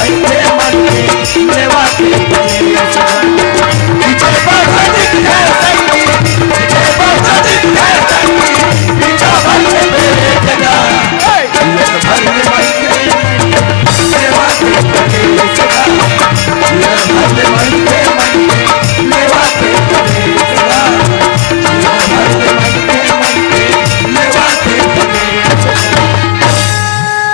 बैठे मन के लेवा के गणेश पीछे बाबा दिखे संगी पीछे बाबा दिखे संगी पीछे बैठे मेरे जगा लोग भर में बैठे लेवा के गणेश लोग भर में बैठे मन के लेवा के गणेश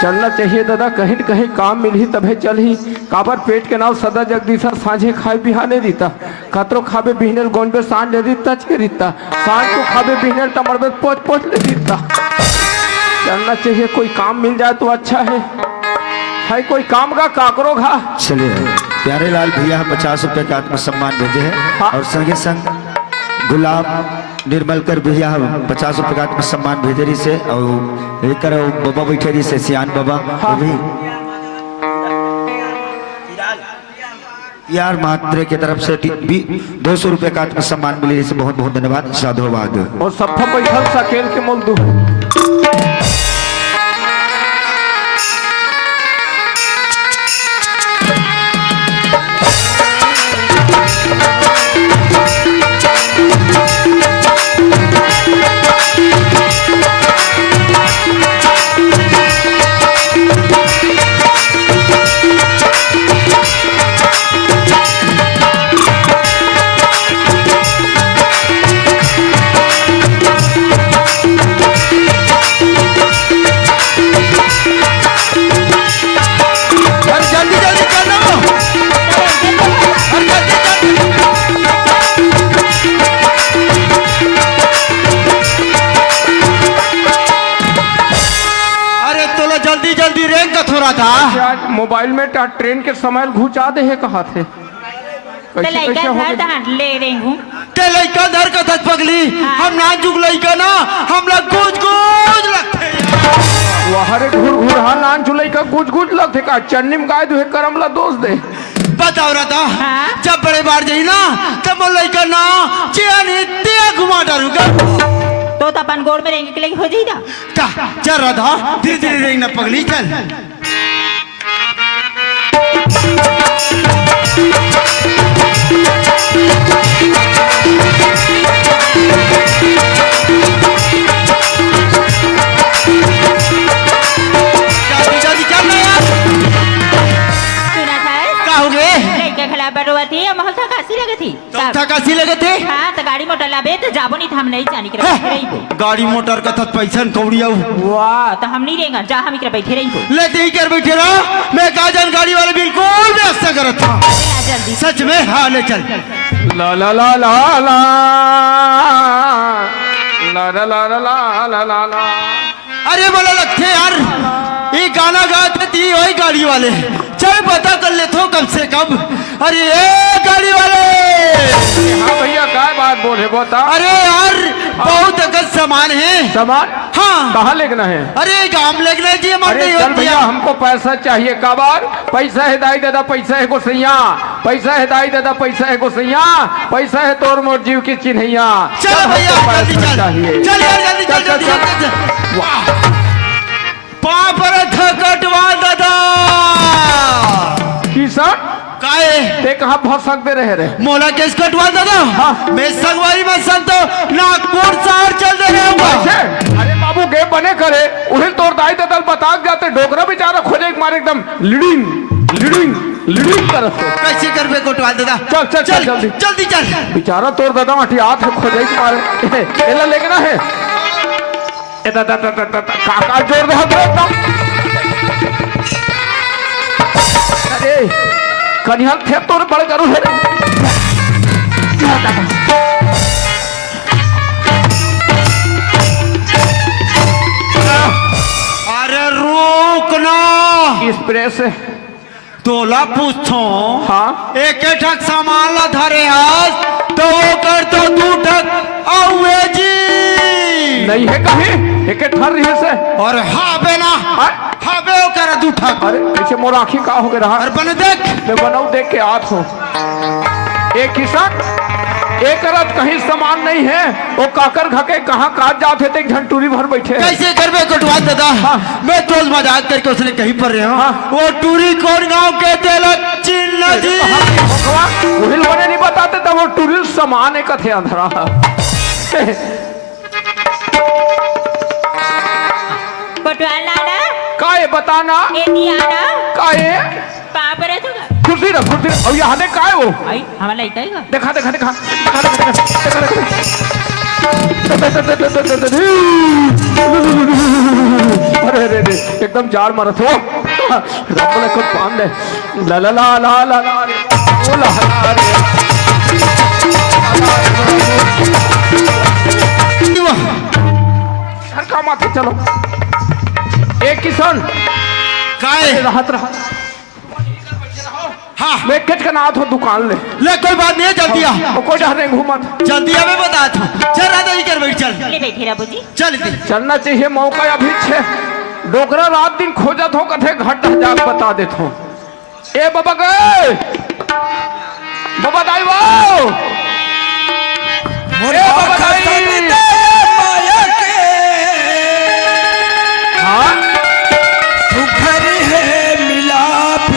चलना चाहिए दादा, कहीं न कहीं काम मिल ही तभे चल ही। काबर पेट के नाव सदा जगदीशा साझे खाए बिहाने रीता खतरो खाबे बिहनर गोंड पे सांड ले रीता के रीता सांड को खाबे बिहनर टमर पे पोच पोच ले रीता। चलना चाहिए, कोई काम मिल जाए तो अच्छा है कोई काम का काकरो घा। चलिए प्यारे लाल भैया 50 रुपए का आत्मसम्मान भेजे हैं। हाँ। और संगे संग गुलाब निर्मलकर भैया 50 रुपए का आत्मसम्मान भेजे रही से और एक बाबा बैठे रही से सियान बाबा। हाँ। भी यार मात्रे की तरफ से 200 रुपए का आत्मसम्मान मिले से बहुत बहुत धन्यवाद, साधुवाद। और सब पैसा सकेल के मोल दू। मोबाइल में ट्रेन के समय घुचा दे है कहा थे ले रही हूँ लइका धर का धत पगली। हाँ। हम ना जुग लइका ना हम लोग गुज गुज लगते वहारे घुर घुर हाँ नान चुलई का गुज गुज लगते का चन्नी में गाय दुहे करमला दोस्त दे बताओ रहा था। हाँ? जब बड़े बार जाई ना तब लइका ना चैन इतने घुमा डालूंगा तो अपन गोड़ में रहेंगे के लिए हो जाएगा। चल रहा था धीरे धीरे रहेंगे ना पगली चल। बरुआती महल था कासी लगे थी था कासी लगे थे। हां तो गाड़ी मोटर लाबे तो जाबो नहीं हम नहीं जानी के रही हो गाड़ी मोटर का थत पैसा कौड़िया वाह तो हम नहीं रहेंगे जा हम इकरे बैठे रही हो ले दे कर बैठे रहो। मैं काजन गाड़ी वाले बिल्कुल व्यस्त करत था जल्दी सच में। हां ले चल ला ला ला ला ला ला ला ला ला ला ला। अरे बोला लगते यार ये गाना गाते थी वही गाड़ी वाले चल पता कर ले तो कब से कब। अरे ए गाड़ी वाले। हाँ भैया क्या बात बोले बता। अरे यार बहुत अगस्त सामान है। सामान? हाँ कहाँ लेना है? अरे गांव लेना है जी हमारे। चल भैया हमको पैसा चाहिए काबार। पैसा है दाई दादा पैसा है गोसैया पैसा है दाई दादा पैसा है गोसैया पैसा है तोर मोर जीव की चिन्हैया। चल भैया पैसा चाहिए। चल यार जल्दी चल जल्दी पापड़ कटवा दादा किसान काहे ते कहाँ फंसक दे रहे मोला केस कटवा दादा। हाँ। मैं संगवारी में संतो नागपुर शहर चल दे रहे हूँ। अरे बाबू गे बने करे उन्हें तोर दाई ददल बता जाते डोकरा बेचारा खोजे मारे एकदम लिडिंग लिडिंग लिडिंग तरफ से कैसे कर बे कोटवाल दादा। चल चल चल जल्दी जल्दी चल बेचारा तोर दादा मठी हाथ खोजे मारे एला लेके ना है ए दादा काका जोर दे हाथ एकदम। अरे कन्हल थे तोर बड़ करू है अरे रुक ना स्प्रे से तोला पूछो। हाँ एक ठक सामान ला धरे हाथ तो कर तो दू ठक आवे जी नहीं है कहीं एक ठर रही से और हाँ बेना हाँ बे कर दू ठक। अरे पीछे मोर आँखी का हो गया रहा और बन देख मैं बनाऊ देख के आत हूँ एक किसान एक रात कहीं सामान नहीं है वो काकर घके कहाँ काट जाते थे झंटूरी भर बैठे कैसे करबे कोटवा दादा मैं तो मजाक करके उसने कहीं पर रहे हूँ वो टूरी कौन गांव के तेला चिन्ना जी उहिल बने नहीं बताते तब वो टूरिल सामान है कथे अंधरा बटवाला ना काए बताना ए दियाना काए पाप रे तू कुर्सी रख और यहाँ दे काए वो आई हमारा इतना ही देखा देखा देखा अरे अरे अरे एकदम जाड़ मरत हो रब ने खुद पान दे ला ला ला ला ला ला ओ ला ला रे घर का माथे चलो एक किसान काहे राहत रहा हाँ मैं किच का ना तो दुकान ले कोई बात नहीं है जल्दी आ ले कोई डर नहीं घूमत जल्दी आ मैं बता था चल राधा जी कर बैठ चल ले बैठे बाबू जी चल दे चलना चाहिए मौका अभी छे डोकरा रात दिन खोजत हो कथे घट जाग बता देत हो ए बाबा गए बाबा दाई वाओ ए बाबा दाई माया के हाँ सुखर है मिलाप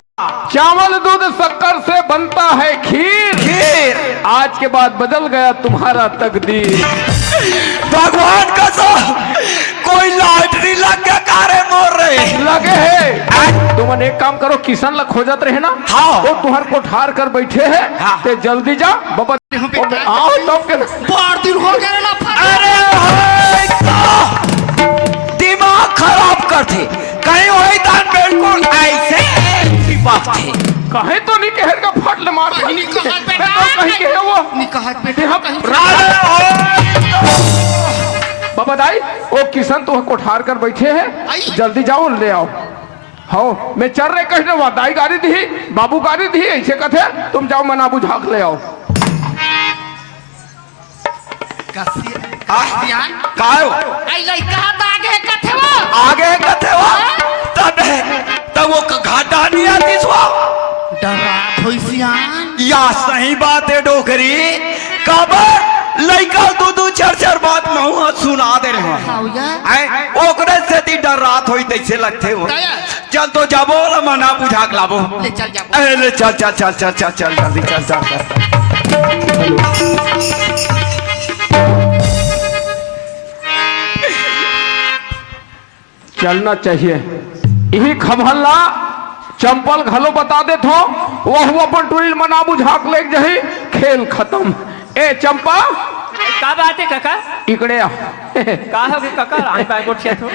चावल दूध शक्कर से बनता है खीर आज के बाद बदल गया तुम्हारा तकदीर भगवान का सो कोई लॉटरी लग गया कारे मोर रहे लगे है तुमन एक काम करो किसान ला खोजत रहे ना हाँ। वो तुहर को ठार कर बैठे है हाँ। ते जल्दी जा बाबा आओ तब के बार दिन हो गया ना अरे भाई तो दिमाग खराब करते कहीं वही दान बिल्कुल ऐसे बात थे कहे तो नहीं कहर का फट ले मार नहीं कहा बेटा। कहीं के है वो निकाह बेटे बाबा दाई वो किसान तुह को ठार कर बैठे है जल्दी जाओ ले आओ हाँ मैं चल रहे कहने वहाँ दाई गाड़ी दी बाबू गाड़ी दी ऐसे कथे तुम जाओ मना बुझाक ले आओ आगे कथे वो तब वो घाटा नहीं आती डरा भैसियान या सही बात है डोकरी कबर लड़का दो चार चार बात महुआ सुना दे रहे हैं ओकरे से ती डर रात होई तैसे लगते हो चल तो जाबो ला मना बुझा के लाबो ले चल जा अरे चल चल चल चल चल चल जल्दी चल चल चलना चाहिए यही खबरला चंपल घलो बता दे थो वह अपन टूरिल मना बुझाक ले जही खेल खत्म ए चंपा का बात है काका इकड़े आ का हो गया काका आई बाय गोट से तो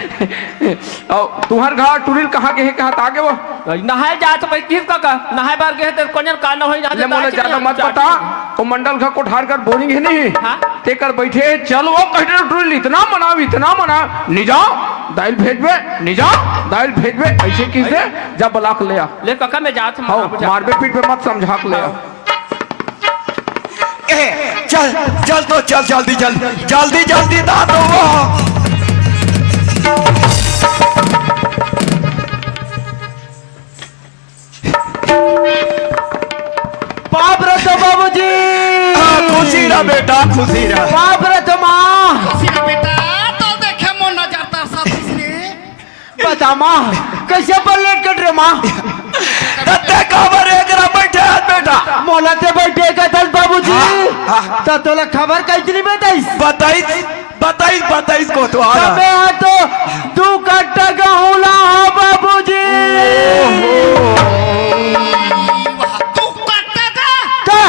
और तुम्हार घर टूरिल कहाँ के है कहाँ तागे वो नहाए जा तो किस काका नहाए बार गए तो कोनर का न होई जा ले मोला ज्यादा मत बता वो मंडल का कोठार कर बोरिंग है नहीं हाँ? ते कर बैठे चल वो कहते टूरिल इतना मना निजाओ दाइल भेजबे निजाओ दाइल भेजबे ऐसे किसे जब ब्लॉक ले आ ले काका मैं जात हाँ मारबे पीठ पे मत समझा के ले आ चल चल तो चल जल्दी चल जल्दी जल्दी दाद दो वो बाप रे तो बाबूजी खुशी रहा बेटा खुशी रहा बाप रे तो माँ बेटा तो देखे मन न जाता सब इसने बता माँ कैसे पलट कट रे माँ तत्ते खबर एक रहा बैठे हाथ बेटा मोला ते बैठे का दस बाबूजी हाँ। तो तोला खबर कैसे बताइस बताइस को तो आ तबे रहा तो 2 कट्टा गहूं ला हो बाबूजी तू काटता था का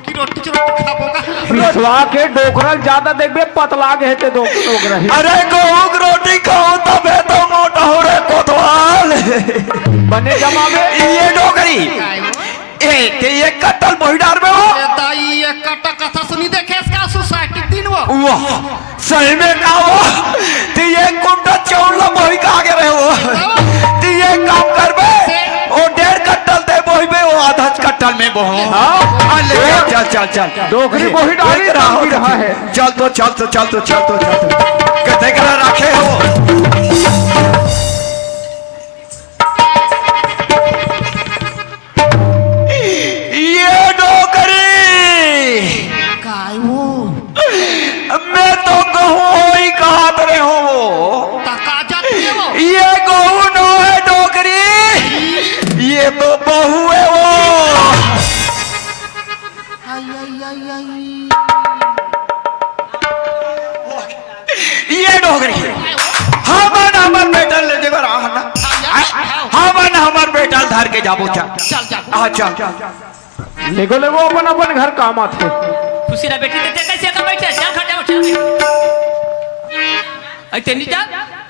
की रोटी चोटी खाबोगा पिछवा के डोकरल ज्यादा देखबे पतला के हेते दो डोकरा अरे गेहूं की रोटी खाओ तबे तो मोटा हो रे कोतवाल बने जमावे ये डोकरी ये कत्तल बहिडार में हो दाई ये कट्टा कथा सुनी देखे इसका सोसाइटी दिन वो वाह सही में का हो तो ये कुंडा चौला बही का आगे रहे हो तो ये काम करबे ओ 1.5 कट्टल दे बही में वो आधा कट्टल में बहो हां ले चल चल चल डोकरी बोही डाली रहा है चल तो कते करा रखे हो ये डोकरी डोगरी हमन हमर बेटा ले जेबर आहना हमन हमर बेटा धार के जाबो चल जा आ चल लेगो लेगो अपन अपन घर काम आथे खुशी रा बेटी ते कैसे का बैठे चल खटा उठ ऐते नहीं जा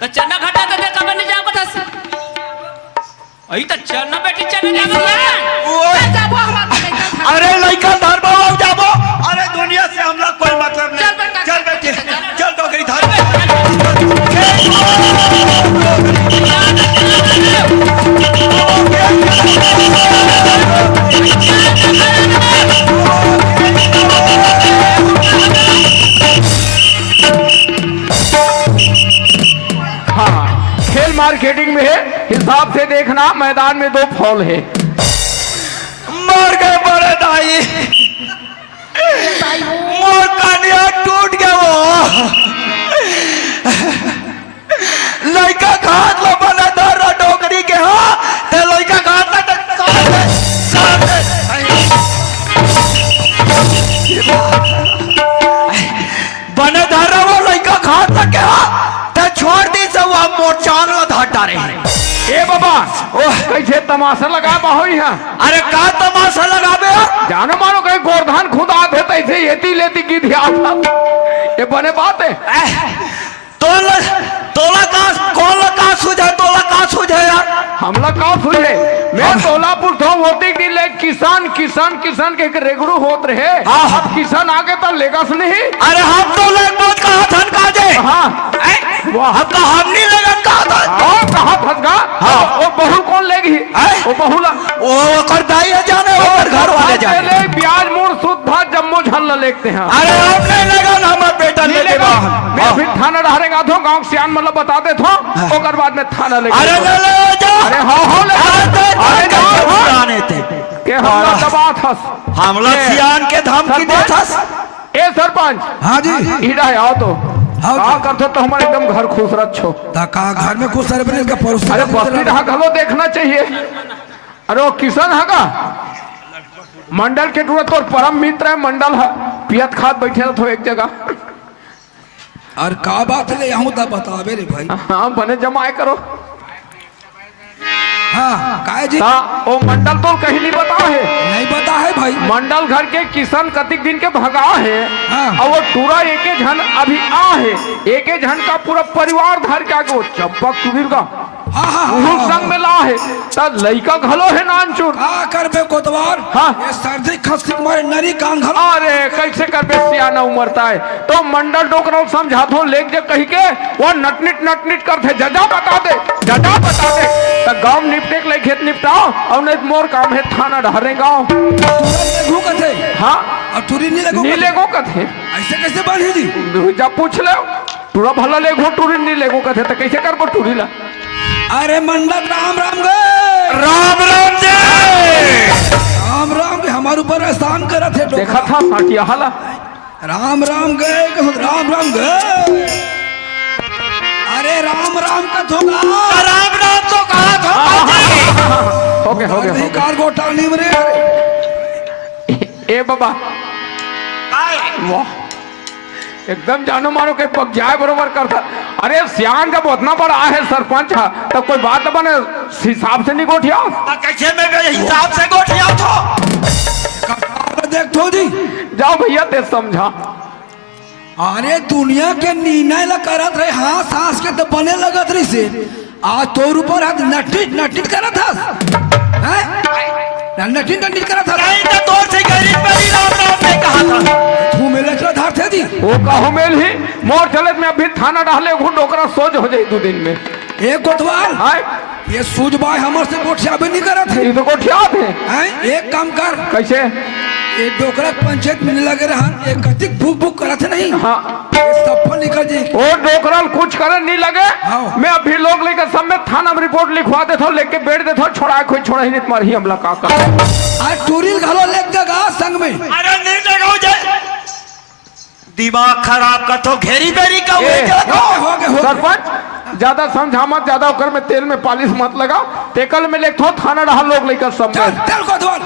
तो चन्ना घटा के का बन जा कथा से आई त चन्ना बेटी चन्ना जाबो अरे लइका धार बाबू जाबो अरे दुनिया से हमला कोई मतलब नहीं चल बेटी चल डोगरी धार हाँ खेल मार्केटिंग में है हिसाब से देखना मैदान में 2 फॉल है मर गए बड़े दाई मोर कानिया टूट गया वो लड़का घाट लो बना धर डोगरी के हाँ ते लड़का घाट ला बने धर वो लड़का घाट ला के हाँ ते छोड़ दी सब वो मोचान लो धाटा रहे ए बाबा ओह कैसे तमाशा लगा बाहोई है अरे का तमाशा लगाबे जानो मानो कहीं गोरधान खुदा थे तैसे येती लेती की ध्यान ये बने बात है तोला का सूझे यार हमला का सुझे मैं सोलापुर था होती कि ले किसान के रेगड़ू होत रहे अब किसान आगे तो लेगा से नहीं अरे हम तो ले बहुत कहा था का जे हाँ हम तो हम नहीं लगा कहा था कहा फंसगा वो बहू कौन लेगी वो बहुला वो कर दाई जाने वो घर वाले जाने ब्याज मूड सुधा जम्मू झल लेते हैं अरे हम नहीं लगा ना हमारा बेटा ले लेगा मैं फिर थाना डहारेगा थो गांव सियान मतलब बता दे थो ओकर बाद में थाना ले अरे ले ले जा अरे हाँ ले अरे जाने थे के हमला दबा था हमला सियान के धमकी दे था ए सरपंच हाँ जी इधर आओ तो हाँ करते तो हमारे एकदम घर खुश रख छो का घर में खुश रहे बने पड़ोस अरे बस्ती रहा घलो देखना चाहिए अरे वो किसान है का मंडल के टूरा तो परम मित्र है मंडल है पियत खाद बैठे तो एक जगह और का बात ले यहाँ तो बतावे रे भाई हाँ बने जमाए करो हाँ काहे जी वो मंडल तो कहीं नहीं बता है नहीं बता है भाई मंडल घर के किसान कतिक दिन के भगा है हाँ। और वो टूरा एक झन अभी आ है एक झन का पूरा परिवार धर के आगे वो चंपक सुधीर का संग में ला है तब लइका घलो है नानचूर का करबे कोतवार हाँ। ये सर्दी खस्ती मारे नरी कान घलो अरे कैसे करबे सियाना उमरता है तो मंडल डोकरा समझा दो लेक जे कही के वो नटनिट करते जजा बता दे तो गांव निपटे के खेत निपटाओ और नहीं मोर काम है थाना ढहरे गाँव हाँ और टूरी नहीं लेगो कथे ऐसे कैसे बनी जी जब पूछ ले टूरा भला लेगो टूरी नहीं लेगो कथे तो कैसे करबो टूरी ला अरे मंडल राम राम गए राम राम जय राम राम के हमारे ऊपर एहसान करा थे देखा था साटिया हाला राम राम गए राम राम गए अरे राम राम का थोड़ा राम राम तो कहा था हो गया कार गोटा नहीं मरे ए बाबा वाह एकदम जानो मानो के पक जाए बरोबर करता अरे सियान जब उतना बड़ा है सरपंच तब कोई बात बने हिसाब से नहीं गोठिया कैसे में हिसाब से गोठिया तो देख तो जी जाओ भैया ते समझा अरे दुनिया के निर्णय ला करत रहे हाँ सांस के तो बने लगत रही से आज तोर ऊपर हाथ नटिट करत था नटिट करत था नहीं तो तोर से गरीब बड़ी राम राम ने कहा था तू मेले चला धार थे दी वो कहो मेल ही मोर चले में अभी थाना डाले घुंड ओकरा सोच हो जाए 2 दिन में एक कोतवाल हाय ये सूझ बाय हमर से गोठिया भी नहीं करत है ये तो गोठिया थे हैं एक काम कर कैसे ये डोकरा पंचायत में लगे रहा एक कतिक बुक करत नहीं हाँ ये सफल निकल जी वो डोकरल कुछ करे नहीं लगे हाँ। मैं अभी लोग लेकर सब में थाना में रिपोर्ट लिखवा देता हूँ लेके बैठ देता हूँ छोड़ा कोई छोड़ा ही नहीं तुम्हारी हमला का आज टूरिल घलो लेक जगह संग में अरे नहीं लगाओ जाए दिमाग खराब कर तो घेरी बेरी का हो गए सरपंच ज्यादा समझा मत ज्यादा ओकर में तेल में पालिश मत लगा तेकल में लेख थो थाना रहा लोग लेकर सब चल चल कोतवाल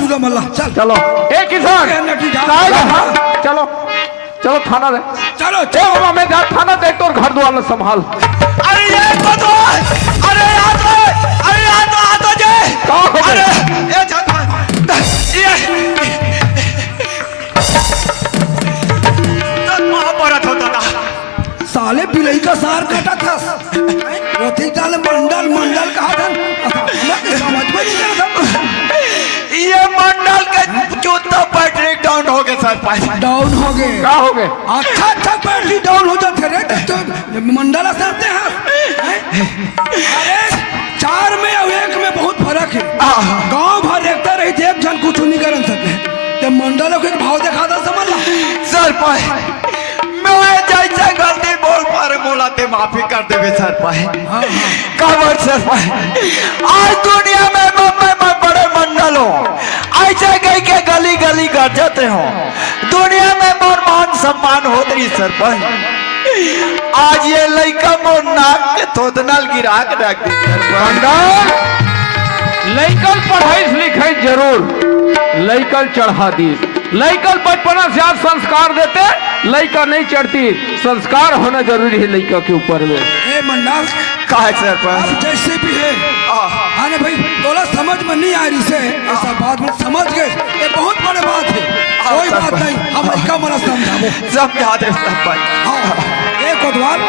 चलो मल्ला चल चलो ए किसान नटी जा। चलो चलो थाना रे चलो ए बाबा मैं जा थाना देख तो घर द्वार न संभाल। अरे ये कोतवाल, अरे आ तो जे। का हो गए? अरे ये ये तो महाभारत होता था। साले बिलई का सार काटा था। रोटी डाल मंडल कहा था, हमें समझ में नहीं आ रहा। ये मंडल के जूता बैटरी डाउन हो गए सर। डाउन हो गए। का हो गए? अच्छा बैटरी डाउन हो जाते रे तो मंडल असरते हैं। अरे 4 में और 1 में बहुत फर्क है। गांव भर देखता रही थे, एक जन कुछ नहीं कर सकते तो मंडल को एक भाव देखा था, समझ ला सर मैं जैसे गलती बोल पा रहे मोलाते माफी कर देवे सर कवर सर आज दुनिया में बड़े मंडल हो ऐसे कहीं के गली गली गरजते हो दुनिया में मोर मान सम्मान हो रही सर आज ये लड़का मोर नाक के थोतनल गिरा के रख दी मंडल लइकल पढ़ाई लिखाई जरूर, लइकल चढ़ा दी। लइकल बचपना से आज संस्कार देते, लइका नहीं चढ़ती। संस्कार होना जरूरी है लइका के ऊपर में। ए मंडल कहा है सर अब जैसे भी है आने भाई तोला समझ में नहीं आ रही से ऐसा बात में समझ गए, ये बहुत बड़ी बात है। कोई बात नहीं, हम लइका मना समझाबो समझा दे सर भाई। हाँ ए कोतवाल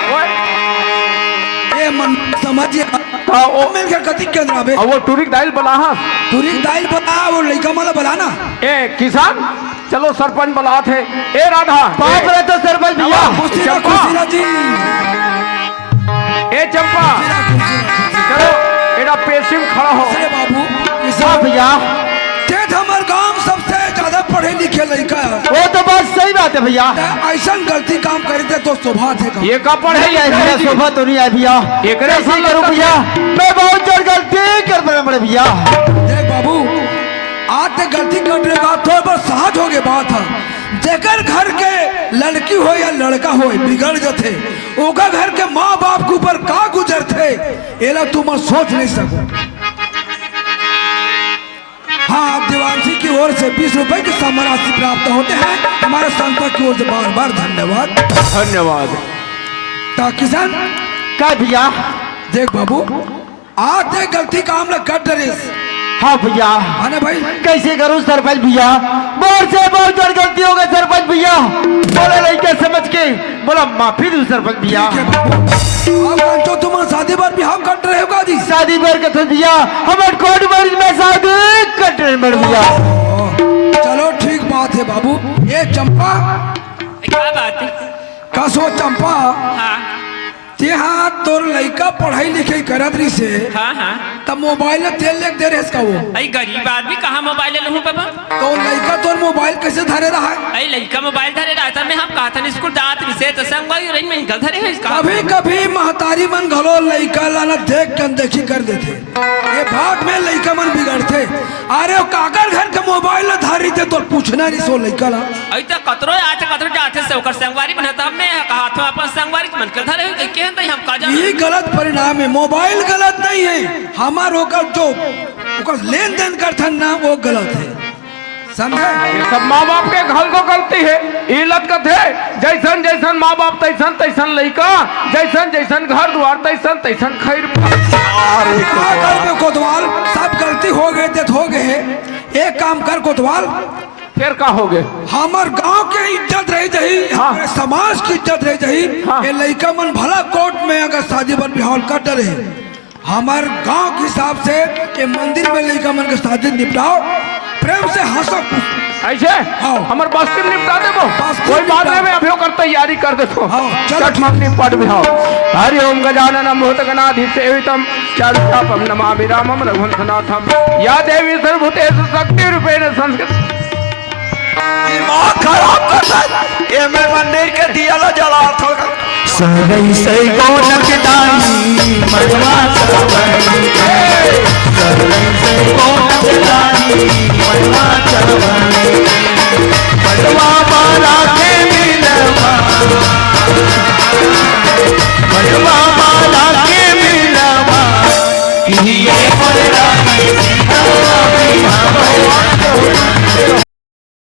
ए मन समझिए हाँ, ओ मिल के कति के अंदर आवे और वो टूरिक दाइल बला हाँ पूरी दाइल बता वो लइका वाला बलाना। ए किसान चलो सरपंच बला थे। ए राधा बाप रे तो सरपंच भैया। खुशीला चंपा। खुशीला जी ए चंपा चलो एड़ा पेशिम खड़ा हो। अरे बाबू हाँ भैया तेज हमार गांव सबसे ज्यादा पढ़े लिखे लड़का है। वो तो बात सही बात है भैया। ऐसा गलती काम करते तो शोभा थे काम। ये का पढ़े भैया शोभा तो नहीं है भैया। एकरे कैसे करूं भैया, मैं बहुत जोर गलती कर बड़े भैया। देख बाबू आज ते गलती कर रहे बात थोड़ा बहुत सहज हो गए बात है। जेकर घर के लड़की हो या लड़का हो बिगड़ जाते ओका घर के माँ बाप के ऊपर का गुजरते ये लोग तुम सोच नहीं सको। हाँ आप देवांशी की ओर से 20 रुपए की सम्मान राशि प्राप्त होते हैं। हमारे संस्था की ओर से बार बार धन्यवाद। धन्यवाद। ता किसान क्या भैया? देख बाबू आज ते गलती काम ल कर डरे। हाँ भैया आने भाई कैसे करूं सरपंच भैया, बहुत से बहुत जोर गलती हो गई सरपंच भैया। बोले लड़के समझ के बोला माफी दूं सरपंच भैया। ठीक है बाबू अब जो तुम शादी पर बिहाव कर रहे हो जी शादी बर के भैया हमारे कोर्ट मैरिज में शादी कर रहे भैया। चलो ठीक बात है बाबू। ये चंपा क्या बात है? कसो चंपा हाँ हाँ तोर लड़का पढ़ाई लिखाई करत रही से हाँ हाँ तब मोबाइल में तेल लेके दे रहे इसका वो अई गरीब आदमी कहाँ मोबाइल ले लूँ पापा? तो लड़का तोर मोबाइल कैसे धरे रहा है? अई लड़का मोबाइल धरे रहता में हम कहा था स्कूल जात विषय तो संग वही रही में गल धरे है इसका। कभी कभी महतारी मन घलो लड़का लाना देख के अनदेखी कर देते। ये बात में लड़का मन बिगड़ते। अरे वो काकर घर के मोबाइल धारी थे तो पूछना नहीं सो लड़का ला अई तो कतरो आते कतरो जाते से ओकर संगवारी बनता मैं कहा था अपन संगवारी मन कर धरे हो के तो हम का जान। यही गलत परिणाम है। मोबाइल गलत नहीं है, हमार ओकर जो ओकर लेन देन करथन ना वो गलत है, समझे? ये सब माँ बाप के घर को गलती है। इलत का थे जैसन जैसन माँ बाप तैसन तैसन लइका, जैसन जैसन घर द्वार तैसन तैसन खैर। कोतवाल सब गलती हो गए थे हो गए। एक काम कर कोतवाल फिर का हो गए? हमार गांव के इज्जत रह जाही, हमारे समाज की इज्जत रह जाही। हाँ। ये लड़का मन भला कोर्ट में अगर शादी पर बिहाव कर डरे हमार गांव के हिसाब से ये मंदिर में लड़का मन के शादी निपटाओ, प्रेम से हंसो ऐसे हाँ। हमार बस्ती निपटा देबो। बस्ती कोई बात निपटा। नहीं, मैं अभियो कर तैयारी कर देतो। हाँ, चलो। चट मत निपट बिहाओ। हरि ओम गजाननम भूतगणाधीसेवितम चारुचापम नमामि रामम रघुवंशनाथम या देवी सर्वभूतेषु शक्ति रूपेण संस्कृत। दिमाग खराब कर ये मैं मंदिर के दिया ला जला था सरई से गोनक दानी मरवा चवई सरई से गोनक दानी मरवा चवई मरवा माला के मिलवा मरवा माला के मिलवा ये